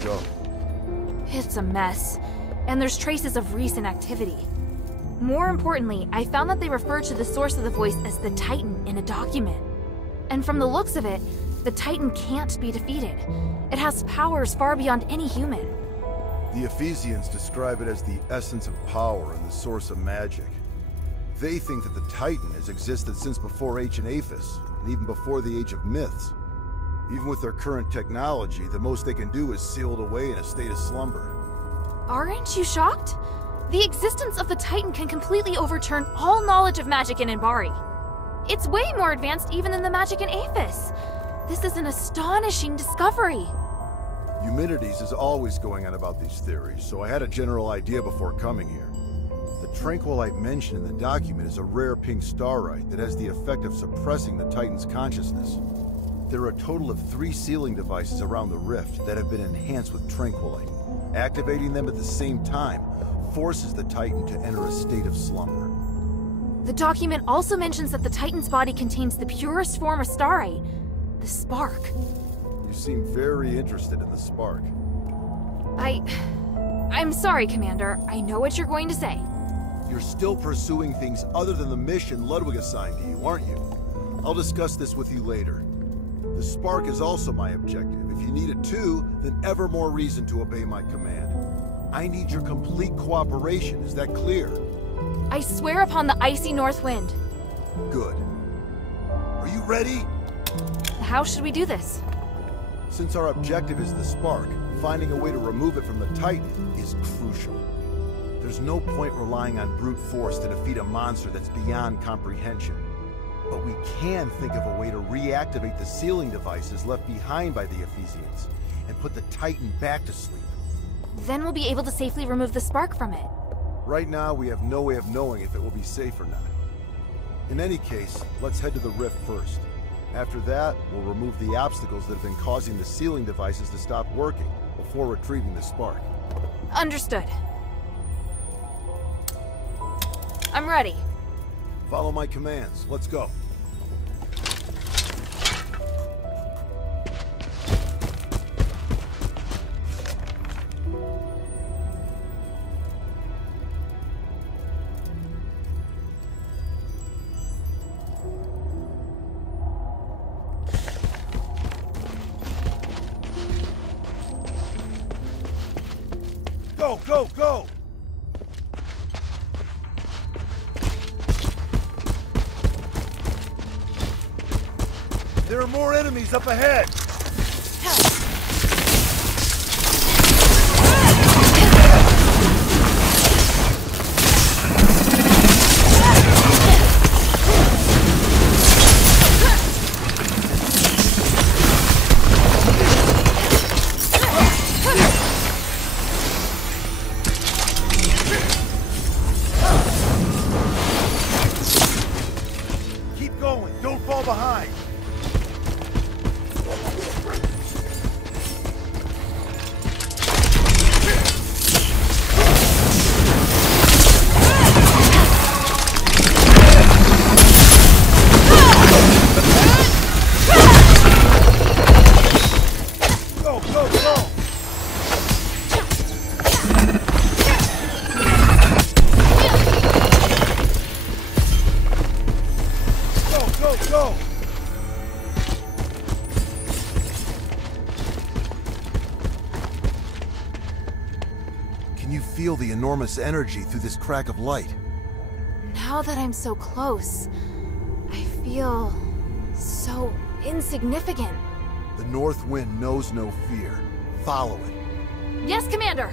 Go. It's a mess, and there's traces of recent activity. More importantly, I found that they refer to the source of the voice as the Titan in a document. And from the looks of it, the Titan can't be defeated. It has powers far beyond any human. The Ephesians describe it as the essence of power and the source of magic. They think that the Titan has existed since before ancient Aphis, and even before the Age of Myths. Even with their current technology, the most they can do is seal it away in a state of slumber. Aren't you shocked? The existence of the Titan can completely overturn all knowledge of magic in Inbari. It's way more advanced even than the magic in Aphis. This is an astonishing discovery. Eumenides is always going on about these theories, so I had a general idea before coming here. The tranquilite mentioned in the document is a rare pink starite that has the effect of suppressing the Titan's consciousness. There are a total of 3 sealing devices around the rift that have been enhanced with tranquilite. Activating them at the same time forces the Titan to enter a state of slumber. The document also mentions that the Titan's body contains the purest form of starite, the spark. You seem very interested in the spark. I'm sorry, Commander. I know what you're going to say. You're still pursuing things other than the mission Ludwig assigned to you, aren't you? I'll discuss this with you later. The spark is also my objective. If you need it too, then ever more reason to obey my command. I need your complete cooperation, is that clear? I swear upon the icy north wind. Good. Are you ready? How should we do this? Since our objective is the spark, finding a way to remove it from the Titan is crucial. There's no point relying on brute force to defeat a monster that's beyond comprehension. But we can think of a way to reactivate the sealing devices left behind by the Ephesians, and put the Titan back to sleep. Then we'll be able to safely remove the spark from it. Right now, we have no way of knowing if it will be safe or not. In any case, let's head to the rift first. After that, we'll remove the obstacles that have been causing the sealing devices to stop working, before retrieving the spark. Understood. I'm ready. Follow my commands. Let's go. Go, go, go! There are more enemies up ahead! Keep going, don't fall behind! enormous energy through this crack of light. Now that I'm so close, I feel so insignificant. The North Wind knows no fear. Follow it. Yes, Commander!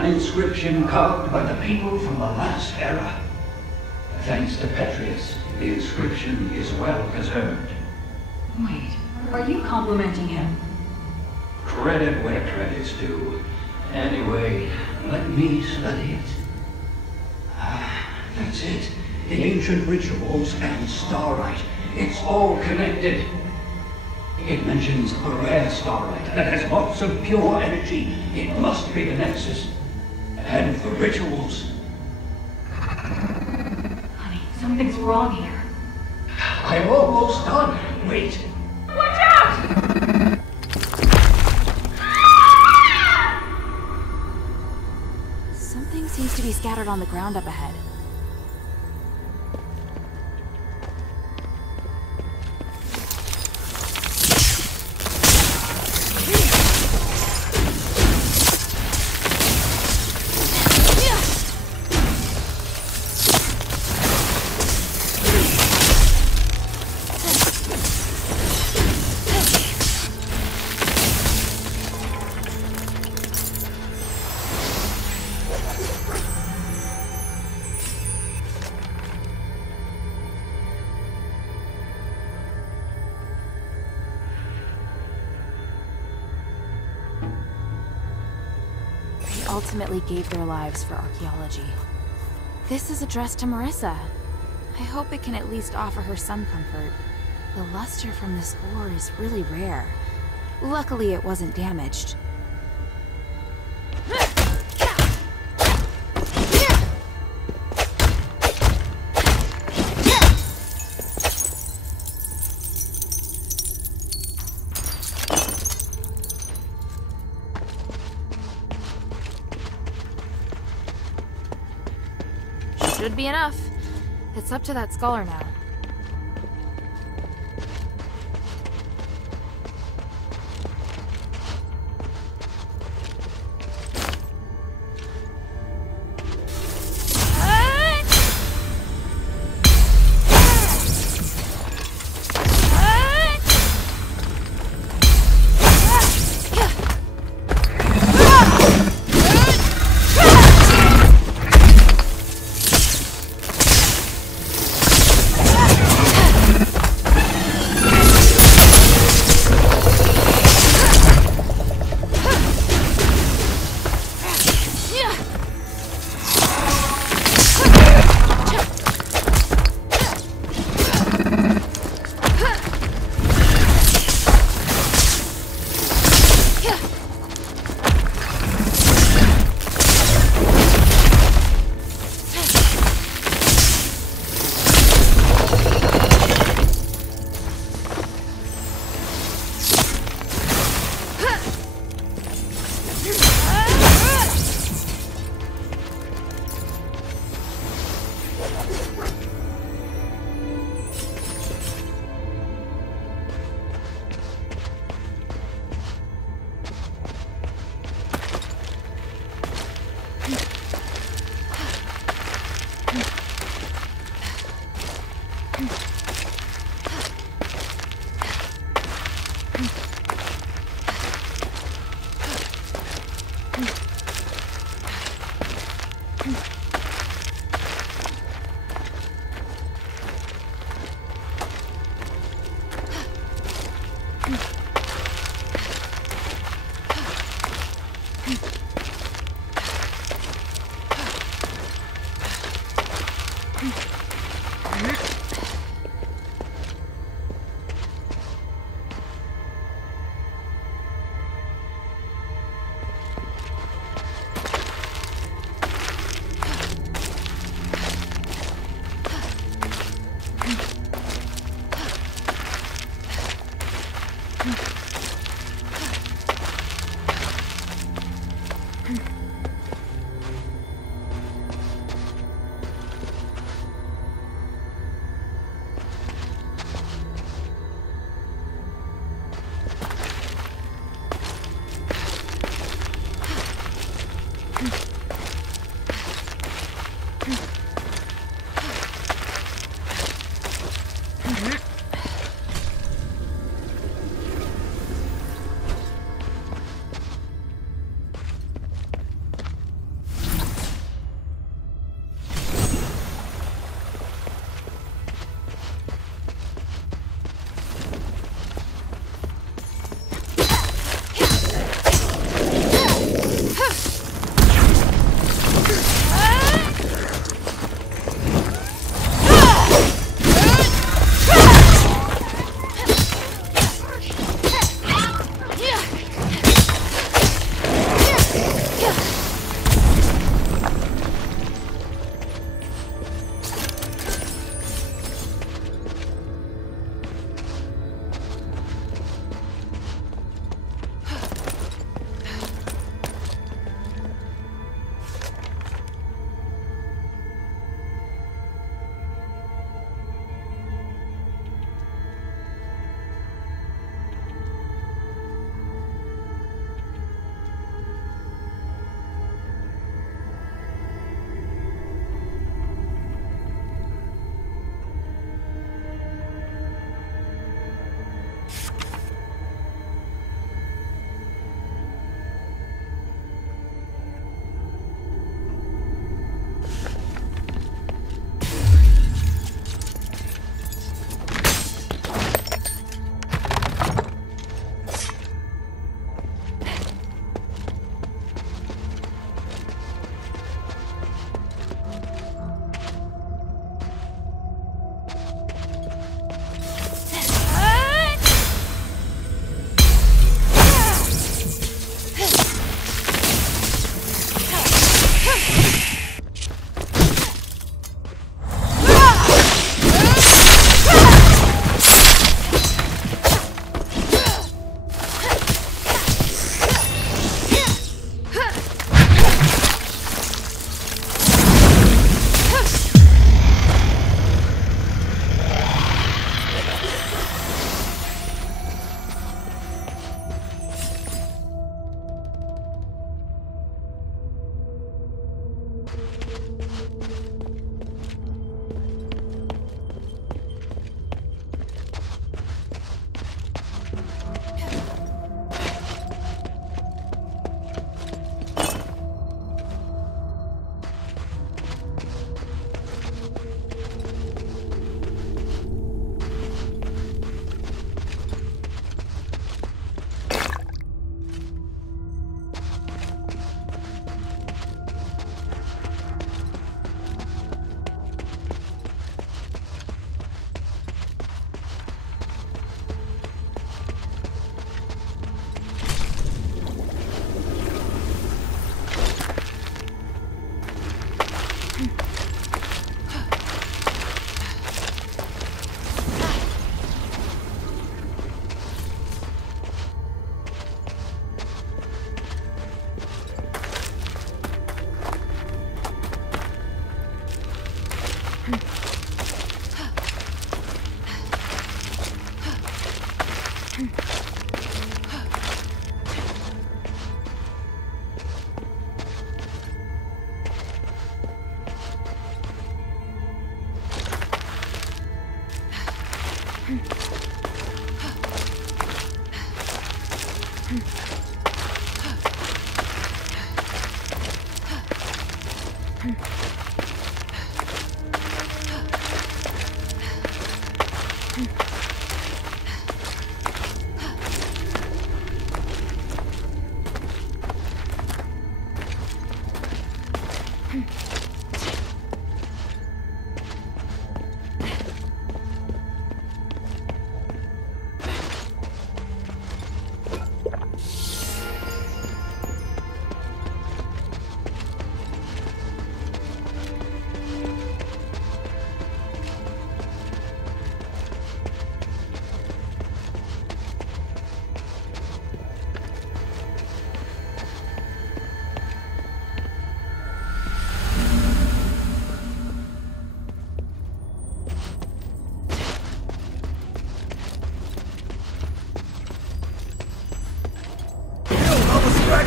An inscription carved by the people from the last era. Thanks to Petrius, the inscription is well preserved. Wait, are you complimenting him? Credit where credit's due. Anyway, let me study it. That's it. The ancient rituals and starlight. It's all connected. It mentions a rare starlight that has lots of pure energy. It must be the Nexus. And the rituals. Honey, something's wrong here. I'm almost done. Wait. Watch out! Something seems to be scattered on the ground up ahead. Ultimately gave their lives for archaeology. This is addressed to Marissa. I hope it can at least offer her some comfort. The luster from this ore is really rare. Luckily, it wasn't damaged. Should be enough. It's up to that scholar now.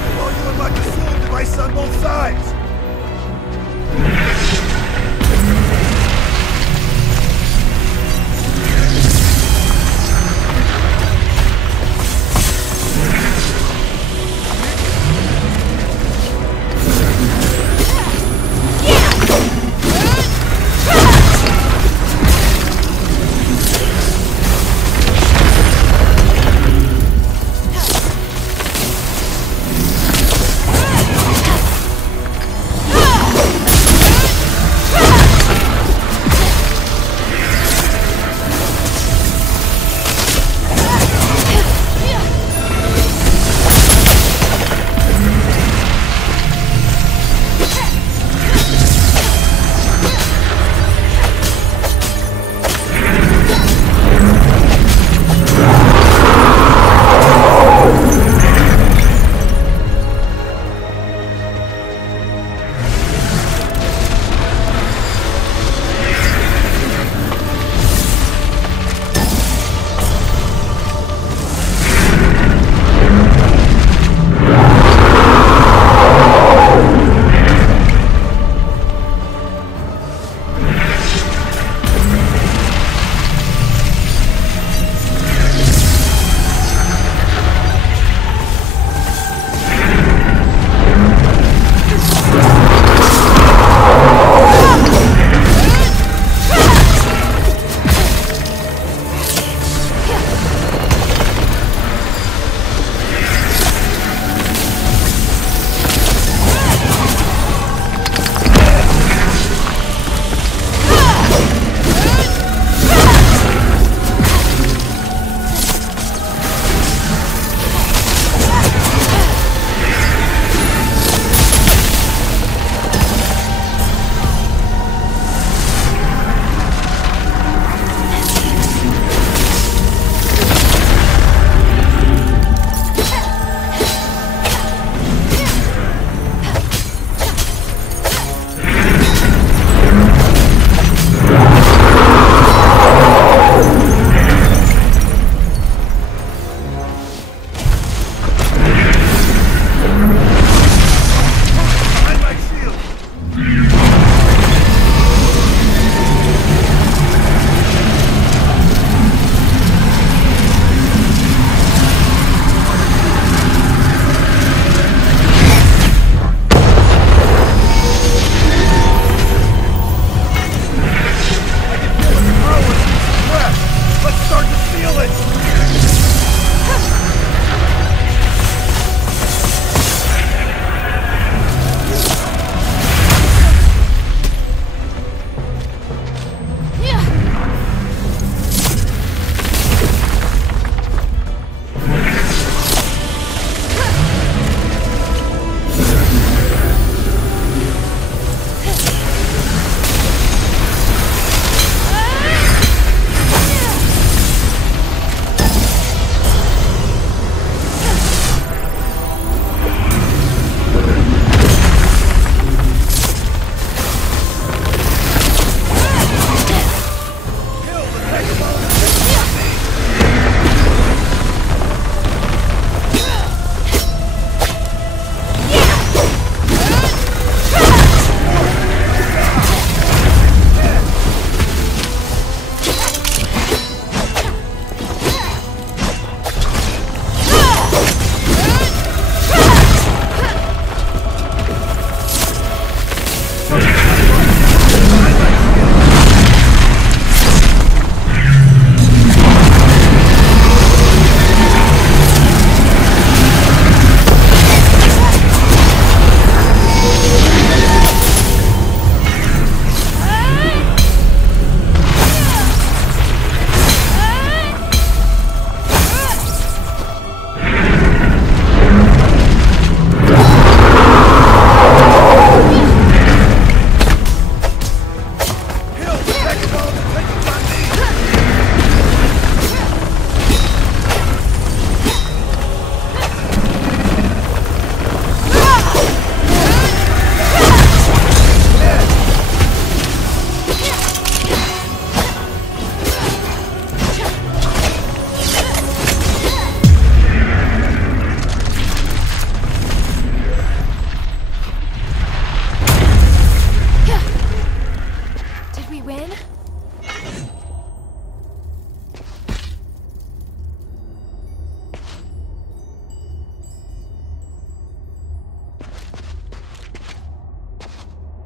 While you and my consumed device on both sides!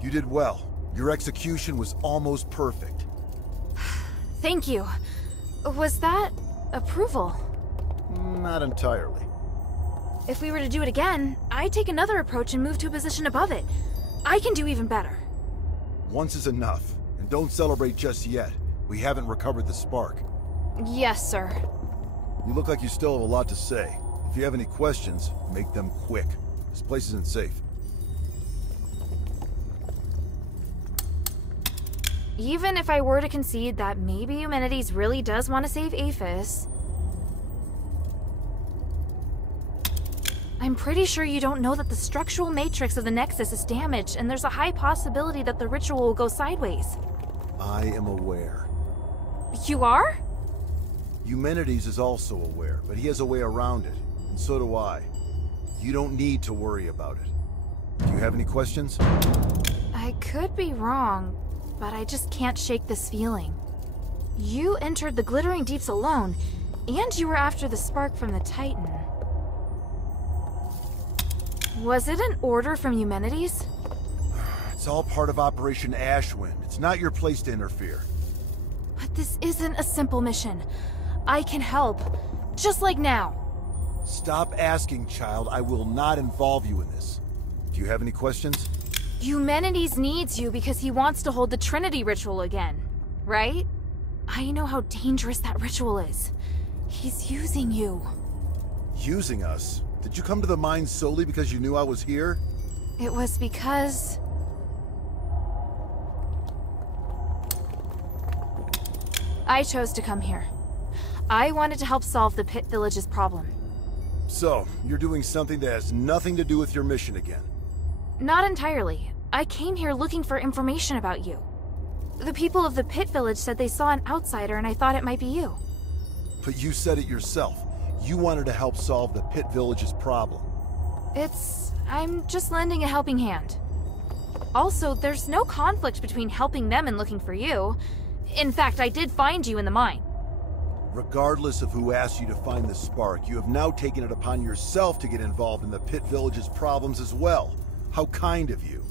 You did well. Your execution was almost perfect. Thank you. Was that approval? Not entirely. If we were to do it again, I'd take another approach and move to a position above it. I can do even better. Once is enough, and don't celebrate just yet. We haven't recovered the spark. Yes, sir. You look like you still have a lot to say. If you have any questions, make them quick. This place isn't safe. Even if I were to concede that maybe Eumenides really does want to save Aphis, I'm pretty sure you don't know that the structural matrix of the Nexus is damaged, and there's a high possibility that the ritual will go sideways. I am aware. You are? Eumenides is also aware, but he has a way around it, and so do I. You don't need to worry about it. Do you have any questions? I could be wrong, but I just can't shake this feeling. You entered the Glittering Deeps alone, and you were after the spark from the Titan. Was it an order from Eumenides? It's all part of Operation Ashwind. It's not your place to interfere. But this isn't a simple mission. I can help, just like now. Stop asking, child. I will not involve you in this. Do you have any questions? Eumenides needs you because he wants to hold the Trinity ritual again, right? I know how dangerous that ritual is. He's using you. Using us? Did you come to the mine solely because you knew I was here? It was because... I chose to come here. I wanted to help solve the Pit Village's problem. So, you're doing something that has nothing to do with your mission again. Not entirely. I came here looking for information about you. The people of the Pit Village said they saw an outsider and I thought it might be you. But you said it yourself. You wanted to help solve the Pit Village's problem. I'm just lending a helping hand. Also, there's no conflict between helping them and looking for you. In fact, I did find you in the mine. Regardless of who asked you to find the spark, you have now taken it upon yourself to get involved in the Pit Village's problems as well. How kind of you.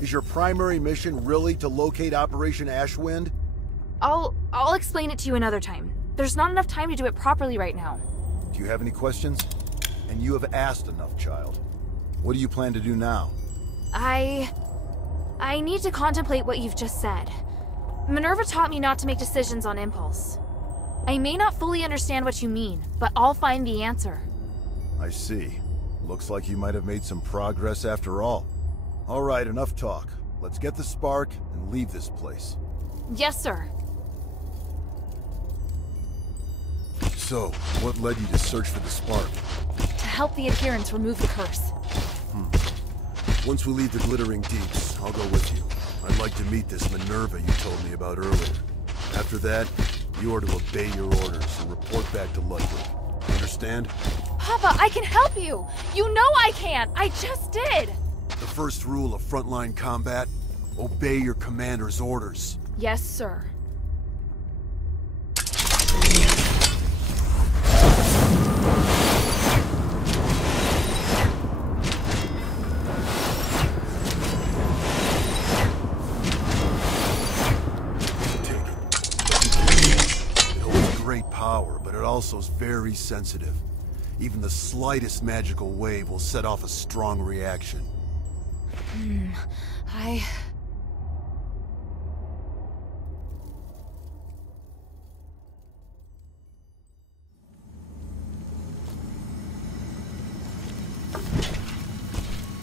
Is your primary mission really to locate Operation Ashwind? I'll explain it to you another time. There's not enough time to do it properly right now. Do you have any questions? And you have asked enough, child. What do you plan to do now? I need to contemplate what you've just said. Minerva taught me not to make decisions on impulse. I may not fully understand what you mean, but I'll find the answer. I see. Looks like you might have made some progress after all. All right, enough talk. Let's get the spark and leave this place. Yes, sir. So, what led you to search for the spark? To help the adherents remove the curse. Once we leave the Glittering Deeps, I'll go with you. I'd like to meet this Minerva you told me about earlier. After that, you are to obey your orders and report back to Ludwig. Understand? Papa, I can help you! You know I can! I just did! The first rule of frontline combat, obey your commander's orders. Yes, sir. Power, but it also is very sensitive. Even the slightest magical wave will set off a strong reaction.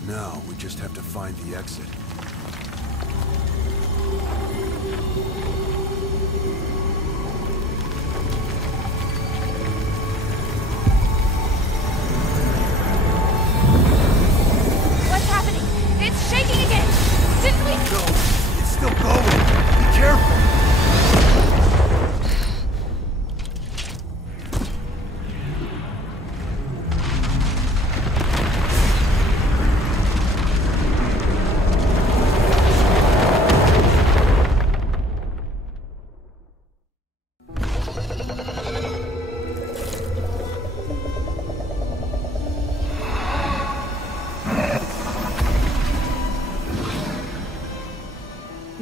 Now, we just have to find the exit.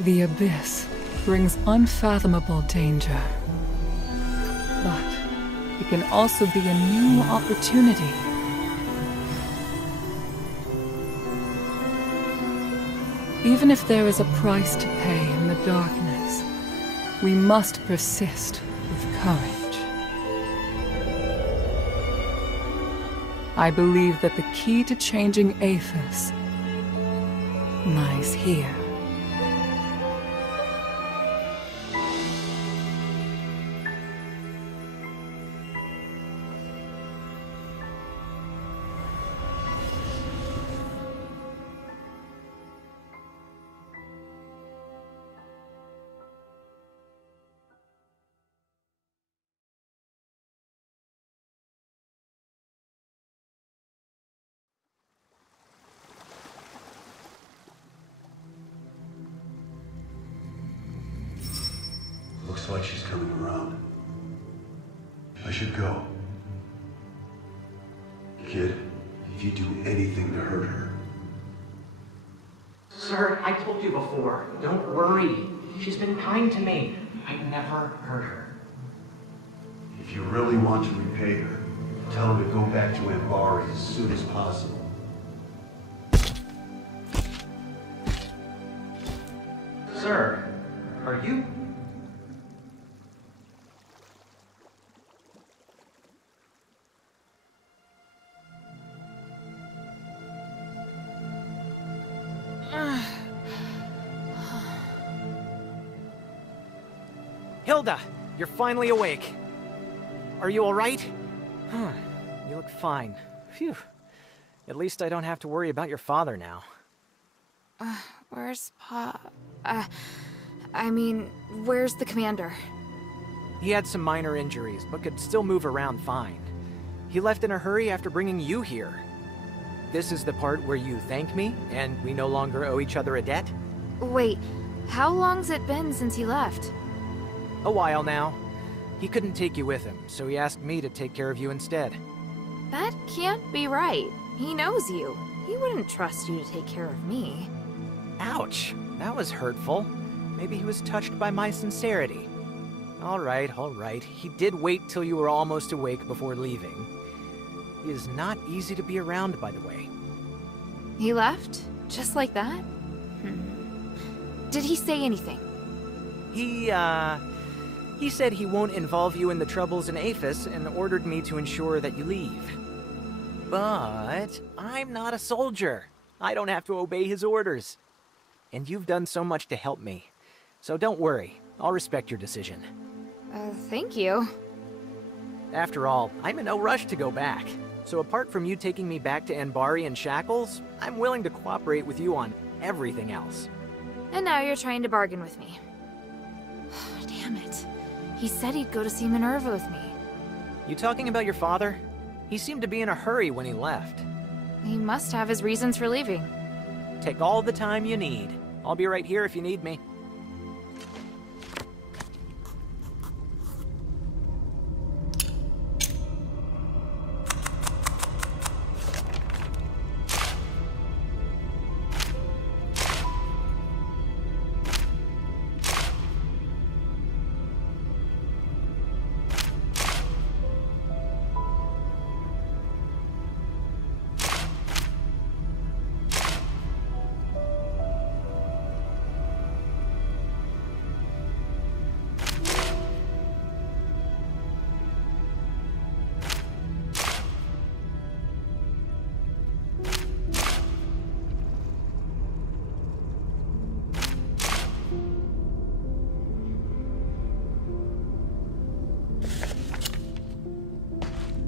The abyss brings unfathomable danger. But it can also be a new opportunity. Even if there is a price to pay in the darkness, we must persist with courage. I believe that the key to changing Aethys lies here. Looks like she's coming around. I should go. Kid, if you do anything to hurt her... Sir, I told you before, don't worry. She's been kind to me. I never hurt her. If you really want to repay her, tell her to go back to Ambari as soon as possible. Sir, are you... Hilda, you're finally awake. Are you all right? You look fine. Phew. At least I don't have to worry about your father now. Where's Pa? Where's the commander? He had some minor injuries, but could still move around fine. He left in a hurry after bringing you here. This is the part where you thank me, and we no longer owe each other a debt? Wait, how long's it been since he left? A while now. He couldn't take you with him, so he asked me to take care of you instead. That can't be right. He knows you. He wouldn't trust you to take care of me. Ouch, that was hurtful. Maybe he was touched by my sincerity. All right. He did wait till you were almost awake before leaving. He is not easy to be around, by the way. He left? Just like that? Did he say anything? He said he won't involve you in the troubles in Aethys and ordered me to ensure that you leave. But I'm not a soldier. I don't have to obey his orders. And you've done so much to help me. So don't worry. I'll respect your decision. Thank you. After all, I'm in no rush to go back. So apart from you taking me back to Ambari in shackles, I'm willing to cooperate with you on everything else. And now you're trying to bargain with me. Damn it. He said he'd go to see Minerva with me. You talking about your father? He seemed to be in a hurry when he left. He must have his reasons for leaving. Take all the time you need. I'll be right here if you need me.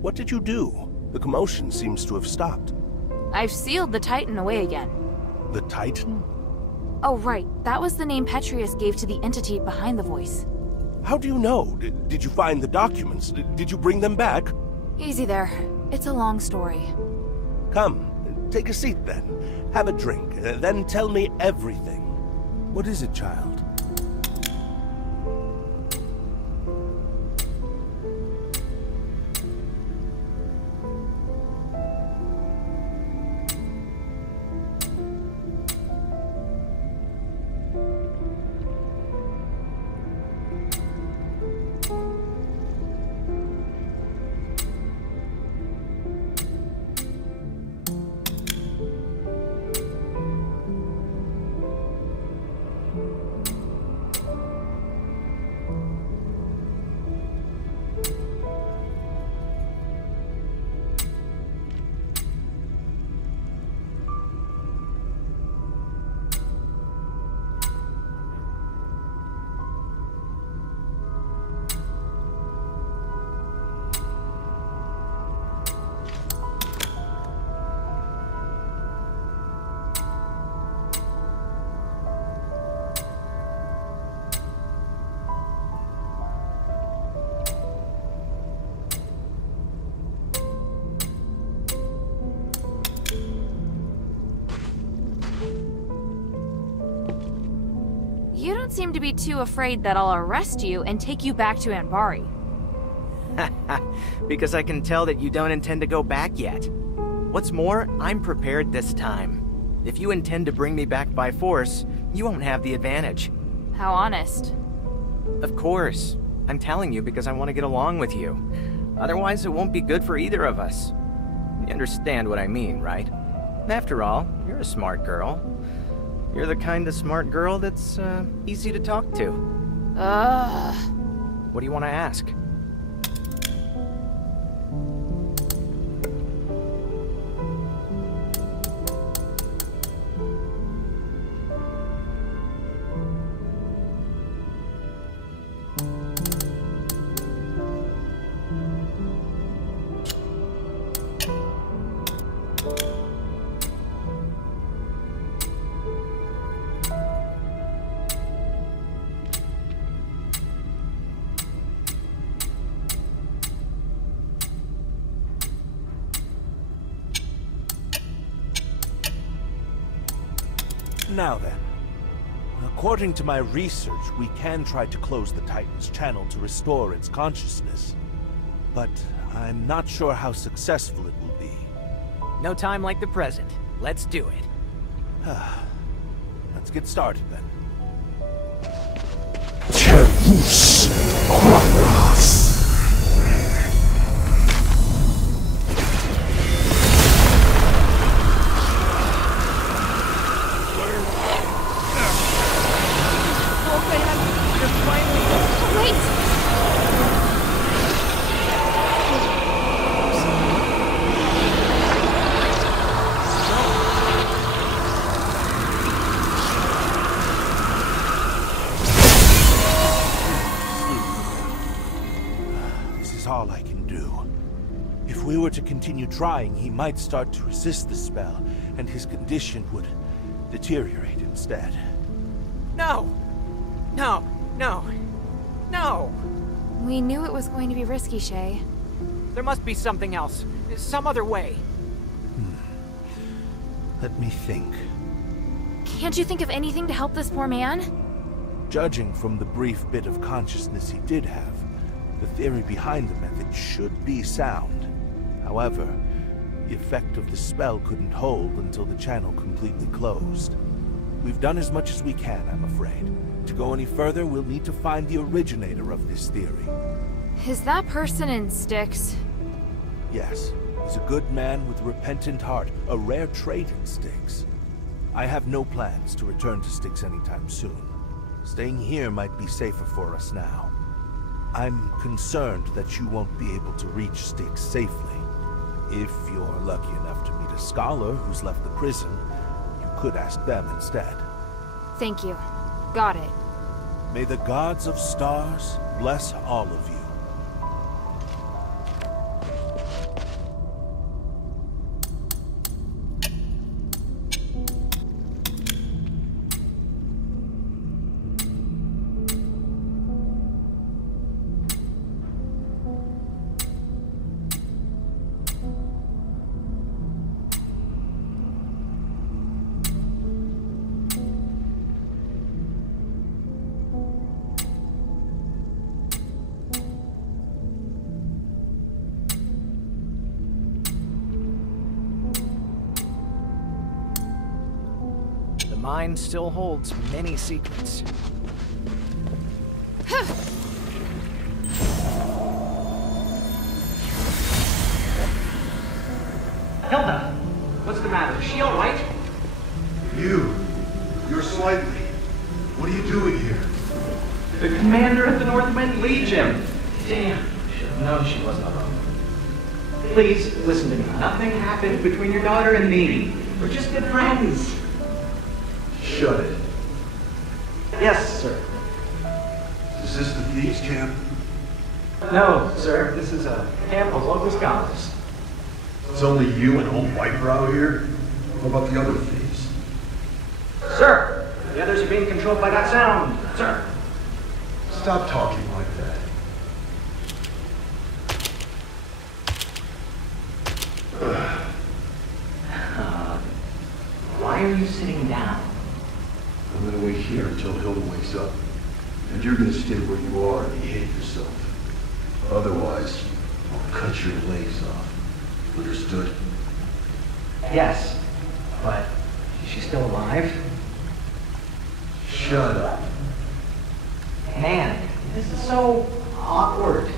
What did you do? The commotion seems to have stopped. I've sealed the Titan away again. The Titan? Oh, right. That was the name Petrius gave to the entity behind the voice. How do you know? Did you find the documents? Did you bring them back? Easy there. It's a long story. Come, take a seat then. Have a drink, then tell me everything. What is it, child? You don't seem to be too afraid that I'll arrest you and take you back to Anbari. Because I can tell that you don't intend to go back yet. What's more, I'm prepared this time. If you intend to bring me back by force, you won't have the advantage. How honest. Of course. I'm telling you because I want to get along with you. Otherwise, it won't be good for either of us. You understand what I mean, right? After all, you're a smart girl. You're the kind of smart girl that's, easy to talk to. What do you want to ask? Now then, according to my research, we can try to close the Titan's channel to restore its consciousness. But I'm not sure how successful it will be. No time like the present. Let's do it. Let's get started then. All I can do. If we were to continue trying, he might start to resist the spell, and his condition would deteriorate instead. No! No! No! No! We knew it was going to be risky, Shay. There must be something else. Some other way. Let me think. Can't you think of anything to help this poor man? Judging from the brief bit of consciousness he did have, the theory behind the method should be sound. However, the effect of the spell couldn't hold until the channel completely closed. We've done as much as we can, I'm afraid. To go any further, we'll need to find the originator of this theory. Is that person in Styx? Yes, he's a good man with a repentant heart, a rare trait in Styx. I have no plans to return to Styx anytime soon. Staying here might be safer for us now. I'm concerned that you won't be able to reach Styx safely. If you're lucky enough to meet a scholar who's left the prison, you could ask them instead. Thank you. Got it. May the gods of stars bless all of you. The mind still holds many secrets. Hilda! What's the matter? Is she alright? You're slightly. What are you doing here? The commander of the Northwind Legion! Damn, should have known she wasn't alone. Please, listen to me. Nothing happened between your daughter and me. We're just good friends. Shut it. Yes, sir. Is this the thieves' camp? No, sir. This is a camp of local scholars. It's only you and old Viper out here? What about the other thieves? Sir! The others are being controlled by that sound, sir. Stop talking like that. Why are you sitting down? I'm gonna wait here until Hilda wakes up. And you're gonna stay where you are and behave yourself. Otherwise, I'll cut your legs off. Understood? Yes, but is she still alive? Shut up. Man, this is so awkward.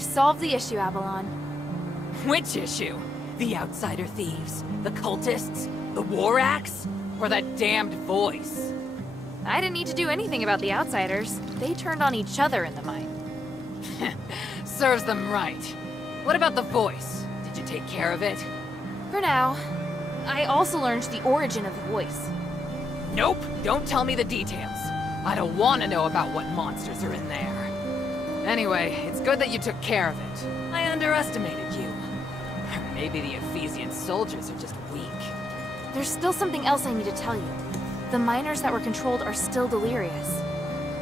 Solve the issue, Avalon. Which issue? The outsider thieves? The cultists? The war axe? Or that damned voice? I didn't need to do anything about the outsiders. They turned on each other in the mine. Serves them right. What about the voice? Did you take care of it? For now. I also learned the origin of the voice. Nope, don't tell me the details. I don't want to know about what monsters are in there. Anyway, it's good that you took care of it. I underestimated you. Maybe the Ephesian soldiers are just weak. There's still something else I need to tell you. The miners that were controlled are still delirious.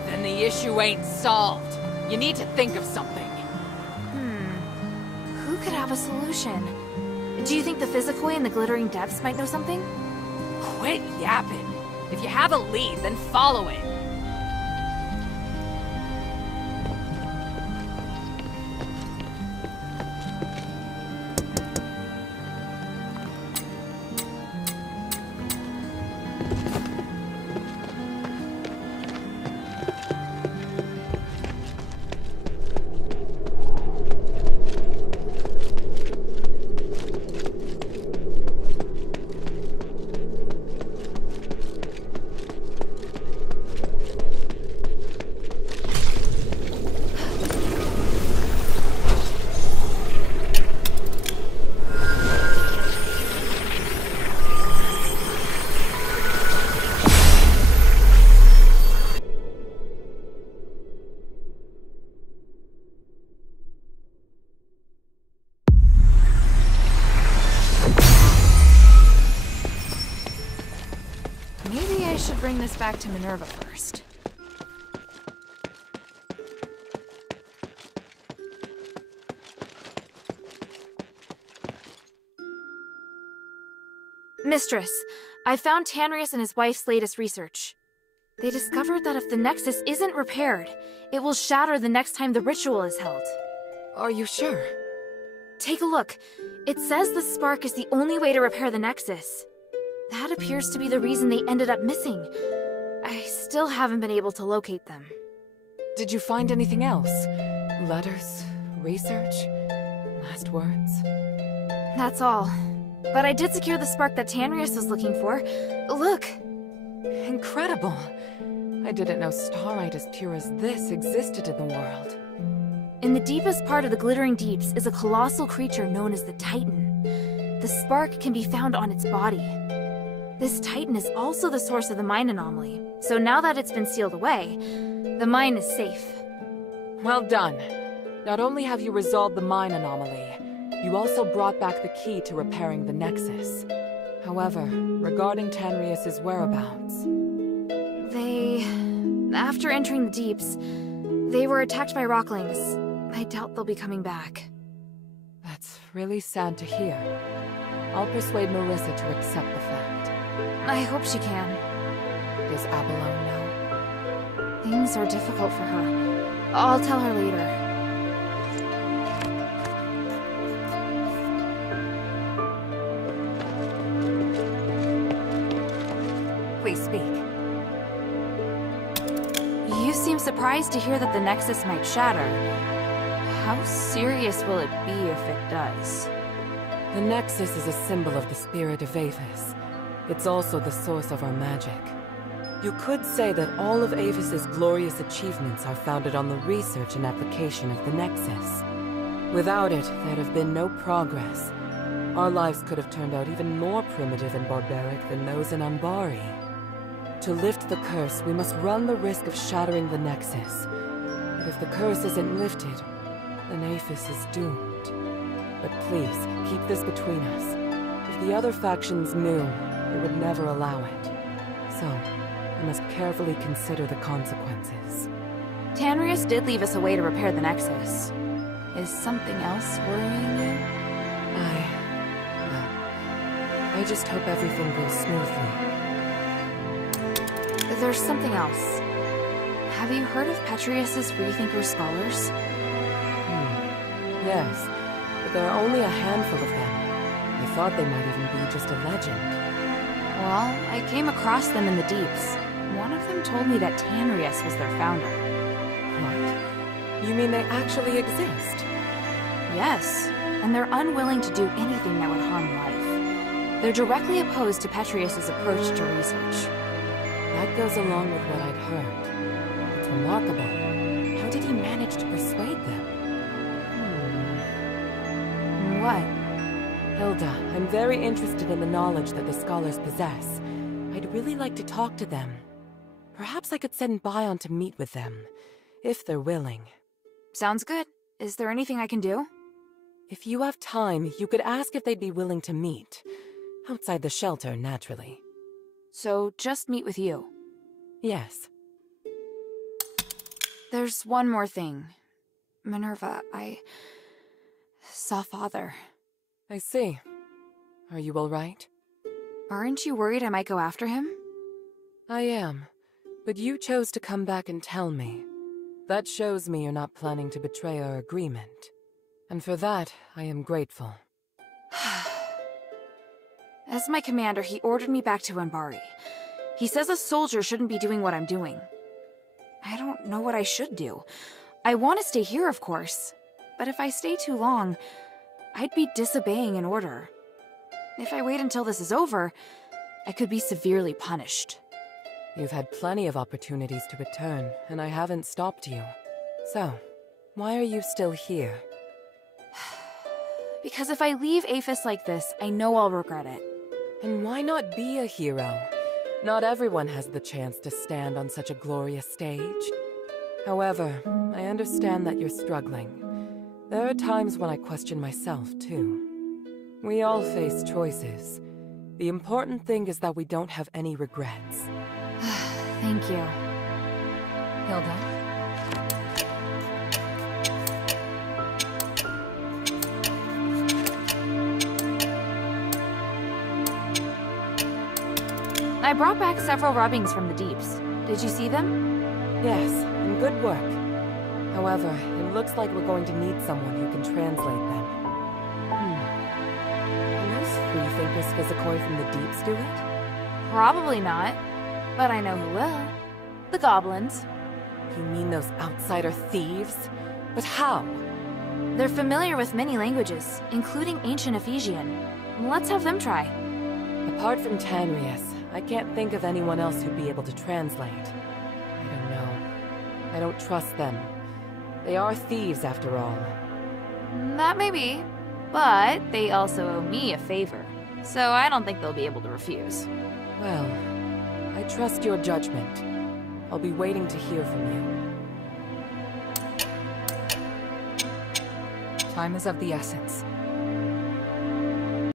Then the issue ain't solved. You need to think of something. Who could have a solution? Do you think the Physicoi in the Glittering Depths might know something? Quit yapping. If you have a lead, then follow it. should bring this back to Minerva first. Mistress, I found Tanrius and his wife's latest research. They discovered that if the Nexus isn't repaired, it will shatter the next time the ritual is held. Are you sure? Take a look. It says the spark is the only way to repair the Nexus. That appears to be the reason they ended up missing. I still haven't been able to locate them. Did you find anything else? Letters? Research? Last words? That's all. But I did secure the spark that Tanrius was looking for. Look! Incredible! I didn't know starlight as pure as this existed in the world. In the deepest part of the Glittering Deeps is a colossal creature known as the Titan. The spark can be found on its body. This Titan is also the source of the mine anomaly, so now that it's been sealed away, the mine is safe. Well done. Not only have you resolved the mine anomaly, you also brought back the key to repairing the Nexus. However, regarding Tanrius's whereabouts... After entering the Deeps, they were attacked by rocklings. I doubt they'll be coming back. That's really sad to hear. I'll persuade Marissa to accept the fact. I hope she can. Does Abalone know? Things are difficult for her. I'll tell her later. Please speak. You seem surprised to hear that the Nexus might shatter. How serious will it be if it does? The Nexus is a symbol of the spirit of Aphis. It's also the source of our magic. You could say that all of Aphis's glorious achievements are founded on the research and application of the Nexus. Without it, there'd have been no progress. Our lives could have turned out even more primitive and barbaric than those in Ambari. To lift the curse, we must run the risk of shattering the Nexus. But if the curse isn't lifted, then Aphis is doomed. But please, keep this between us. If the other factions knew, they would never allow it. So, we must carefully consider the consequences. Tanrius did leave us a way to repair the Nexus. Is something else worrying you? I just hope everything goes smoothly. There's something else. Have you heard of Petrius's Freethinker scholars? Yes, but there are only a handful of them. I thought they might even be just a legend. Well, I came across them in the Deeps. One of them told me that Tanrius was their founder. What? You mean they actually exist? Yes, and they're unwilling to do anything that would harm life. They're directly opposed to Petrius's approach to research. That goes along with what I'd heard. It's remarkable. How did he manage to persuade them? What? Hilda, I'm very interested in the knowledge that the scholars possess. I'd really like to talk to them. Perhaps I could send Bion to meet with them, if they're willing. Sounds good. Is there anything I can do? If you have time, you could ask if they'd be willing to meet. Outside the shelter, naturally. So, just meet with you? Yes. There's one more thing. Minerva, I saw Father. I see. Are you all right? Aren't you worried I might go after him? I am. But you chose to come back and tell me. That shows me you're not planning to betray our agreement. And for that, I am grateful. As my commander, he ordered me back to Ambari. He says a soldier shouldn't be doing what I'm doing. I don't know what I should do. I want to stay here, of course. But if I stay too long, I'd be disobeying an order. If I wait until this is over, I could be severely punished. You've had plenty of opportunities to return, and I haven't stopped you. So, why are you still here? Because if I leave Aphis like this, I know I'll regret it. And why not be a hero? Not everyone has the chance to stand on such a glorious stage. However, I understand that you're struggling. There are times when I question myself, too. We all face choices. The important thing is that we don't have any regrets. Thank you. Hilda? I brought back several rubbings from the deeps. Did you see them? Yes, and good work. However, it looks like we're going to need someone who can translate them. Can those freethinkers physicoi from the deeps do it? Probably not. But I know who will. The goblins. You mean those outsider thieves? But how? They're familiar with many languages, including ancient Ephesian. Let's have them try. Apart from Tanrius, I can't think of anyone else who'd be able to translate. I don't know. I don't trust them. They are thieves, after all. That may be. But they also owe me a favor. So I don't think they'll be able to refuse. Well, I trust your judgment. I'll be waiting to hear from you. Time is of the essence.